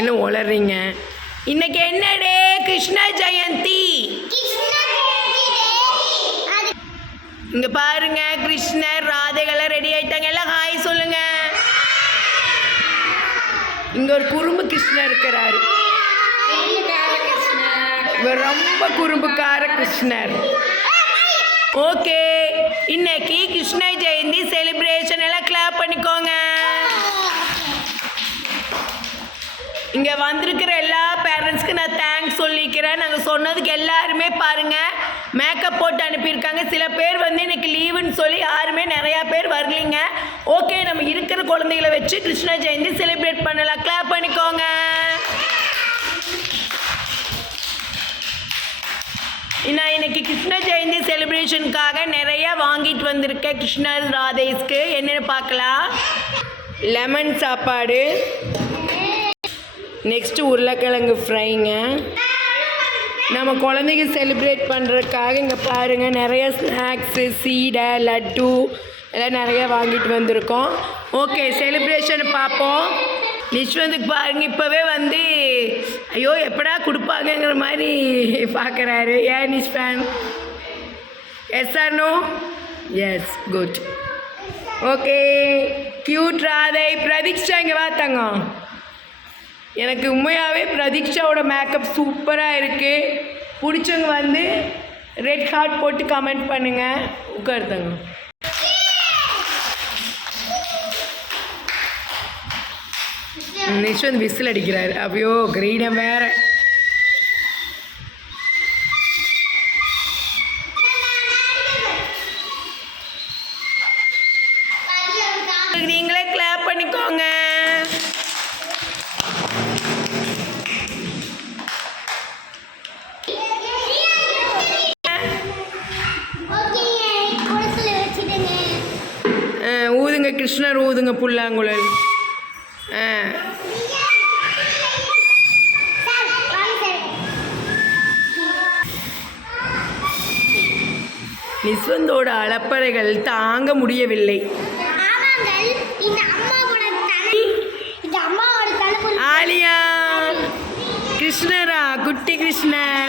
என்ன வளர்றீங்க இன்னைக்கு என்ன டே கிருஷ்ண ஜெயந்தி. இங்க பாருங்க கிருஷ்ணர் ராதைகள்லாம் ரெடி ஆயிட்டாங்க. எல்லாம் ஹாய் சொல்லுங்க. இங்க ஒரு குறும்பு கிருஷ்ணர் இருக்கிறாரு. ரொம்ப குறும்புக்கார கிருஷ்ணர். ஓகே இன்னைக்கு கிருஷ்ண ஜெயந்தி செலிப்ரேஷன் எல்லாம் கிளாப் பண்ணி இங்கே வந்திருக்கிற எல்லா பேரண்ட்ஸ்க்கு நான் தேங்க்ஸ் சொல்லிக்கிறேன். நாங்கள் சொன்னதுக்கு எல்லாருமே பாருங்கள் மேக்கப் போட்டு அனுப்பியிருக்காங்க. சில பேர் வந்து இன்னைக்கு லீவுன்னு சொல்லி யாருமே நிறையா பேர் வரலீங்க. ஓகே நம்ம இருக்கிற குழந்தைகளை வச்சு கிருஷ்ண ஜெயந்தி செலிப்ரேட் பண்ணலாம். கிளாப் பண்ணிக்கோங்க. நான் இன்னைக்கு கிருஷ்ண ஜெயந்தி செலிப்ரேஷனுக்காக நிறைய வாங்கிட்டு வந்திருக்கேன் கிருஷ்ணர் ராதேஸ்க்கு. என்னென்னு பார்க்கலாம். லெமன் சாப்பாடு. நெக்ஸ்ட்டு உருளைக்கிழங்கு ஃப்ரைங்க நம்ம குழந்தைங்க செலிப்ரேட் பண்ணுறதுக்காக இங்கே பாருங்கள் நிறைய ஸ்நாக்ஸு சீடை லட்டு எல்லாம் நிறைய வாங்கிட்டு வந்திருக்கோம். ஓகே செலிப்ரேஷன் பார்ப்போம். நிஷ்வந்துக்கு பாருங்க இப்போவே வந்து ஐயோ எப்படா கொடுப்பாங்கங்கிற மாதிரி பார்க்குறாரு. ஏன் Nishwan yes or no yes good okay cute Radhai. Pratiksha இங்கே பார்த்தாங்க எனக்கு உண்மையாகவே பிரதீக்ஷாவோட மேக்கப் சூப்பராக இருக்குது பிடிச்சவங்க வந்து ரெட் ஹார்ட் போட்டு கமெண்ட் பண்ணுங்கள் உட்காருத்தங்க நிஷ்வந்த் விசில் அடிக்கிறாரு. அப்படியோ கிரீடம் வேறு. கிருஷ்ணர் ஊதுங்க புல்லாங்குழல். ஆ. நிஸ்வந்தோட அலப்பறைகள் தாங்க முடியவில்லை. ஆலியா. கிருஷ்ணரா குட்டி கிருஷ்ணர்.